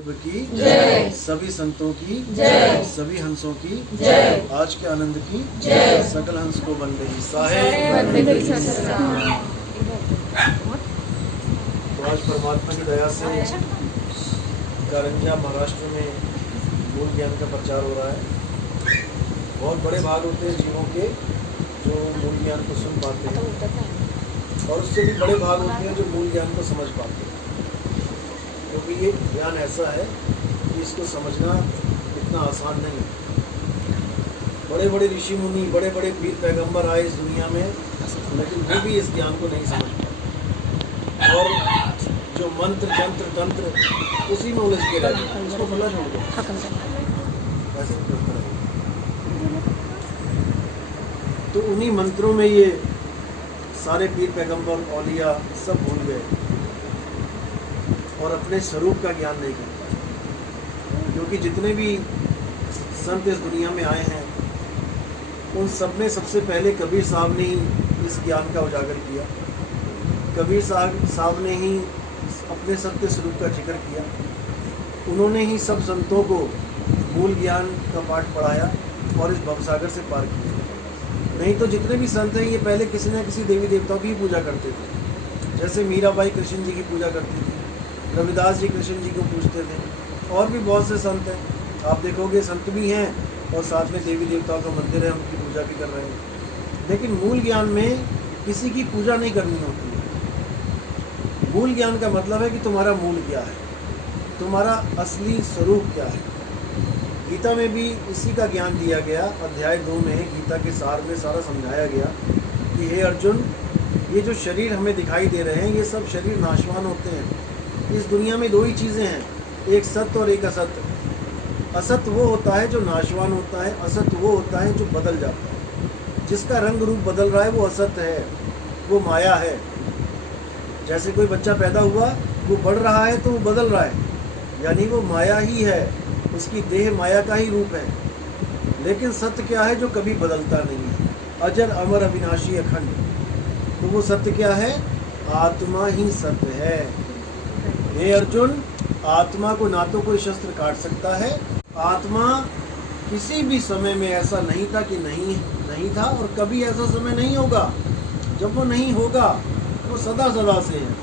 की जय, सभी संतों की जय, सभी हंसों की जय, आज के आनंद की जय, सकल हंस को बन रही वंदे साहे। सहस्रनाम। तो आज परमात्मा की दया से कारंजा महाराष्ट्र में मूल ज्ञान का प्रचार हो रहा है। बहुत बड़े भाग होते हैं जीवों के जो मूल ज्ञान को सुन पाते हैं और उससे भी बड़े भाग होते हैं जो मूल ज्ञान को समझ पाते हैं, क्योंकि ये ज्ञान ऐसा है कि इसको समझना इतना आसान नहीं है। बड़े बड़े ऋषि मुनि, बड़े बड़े पीर पैगंबर आए इस दुनिया में, लेकिन वो भी इस ज्ञान को नहीं समझ पाए और जो मंत्र जंत्र तंत्र उसी में उलझ के रहते हैं, उसको खुला छोड़ दो, ऐसे ही करते रहो। तो उन्हीं मंत्रों में ये सारे पीर पैगंबर औलिया सब भूल गए और अपने स्वरूप का ज्ञान नहीं कर पाए, क्योंकि जितने भी संत इस दुनिया में आए हैं उन सब में सबसे पहले कबीर साहब ने ही इस ज्ञान का उजागर किया। कबीर साहब ने ही अपने सत्य स्वरूप का जिक्र किया। उन्होंने ही सब संतों को मूल ज्ञान का पाठ पढ़ाया और इस भवसागर से पार किया। नहीं तो जितने भी संत हैं ये पहले किसी न किसी देवी देवताओं की पूजा करते थे। जैसे मीराबाई कृष्ण जी की पूजा करती थी, रविदास जी कृष्ण जी को पूजते थे, और भी बहुत से संत हैं। आप देखोगे संत भी हैं और साथ में देवी देवताओं का मंदिर है, उनकी पूजा भी कर रहे हैं। लेकिन मूल ज्ञान में किसी की पूजा नहीं करनी होती है। मूल ज्ञान का मतलब है कि तुम्हारा मूल क्या है, तुम्हारा असली स्वरूप क्या है। गीता में भी इसी का ज्ञान दिया गया। अध्याय 2 में गीता के सार में सारा समझाया गया कि हे अर्जुन, ये जो शरीर हमें दिखाई दे रहे हैं ये सब शरीर नाशवान होते हैं। इस दुनिया में दो ही चीज़ें हैं, एक सत्य और एक असत्य। असत्य वो होता है जो नाशवान होता है, असत्य वो होता है जो बदल जाता है। जिसका रंग रूप बदल रहा है वो असत्य है, वो माया है। जैसे कोई बच्चा पैदा हुआ, वो बढ़ रहा है तो वो बदल रहा है, यानी वो माया ही है, उसकी देह माया का ही रूप है। लेकिन सत्य क्या है जो कभी बदलता नहीं है, अजर अमर अविनाशी अखंड। तो वो सत्य क्या है? आत्मा ही सत्य है। हे अर्जुन, आत्मा को ना तो कोई शस्त्र काट सकता है। आत्मा किसी भी समय में ऐसा नहीं था कि नहीं था, और कभी ऐसा समय नहीं होगा। जब वो नहीं होगा वो सदा सदा से है।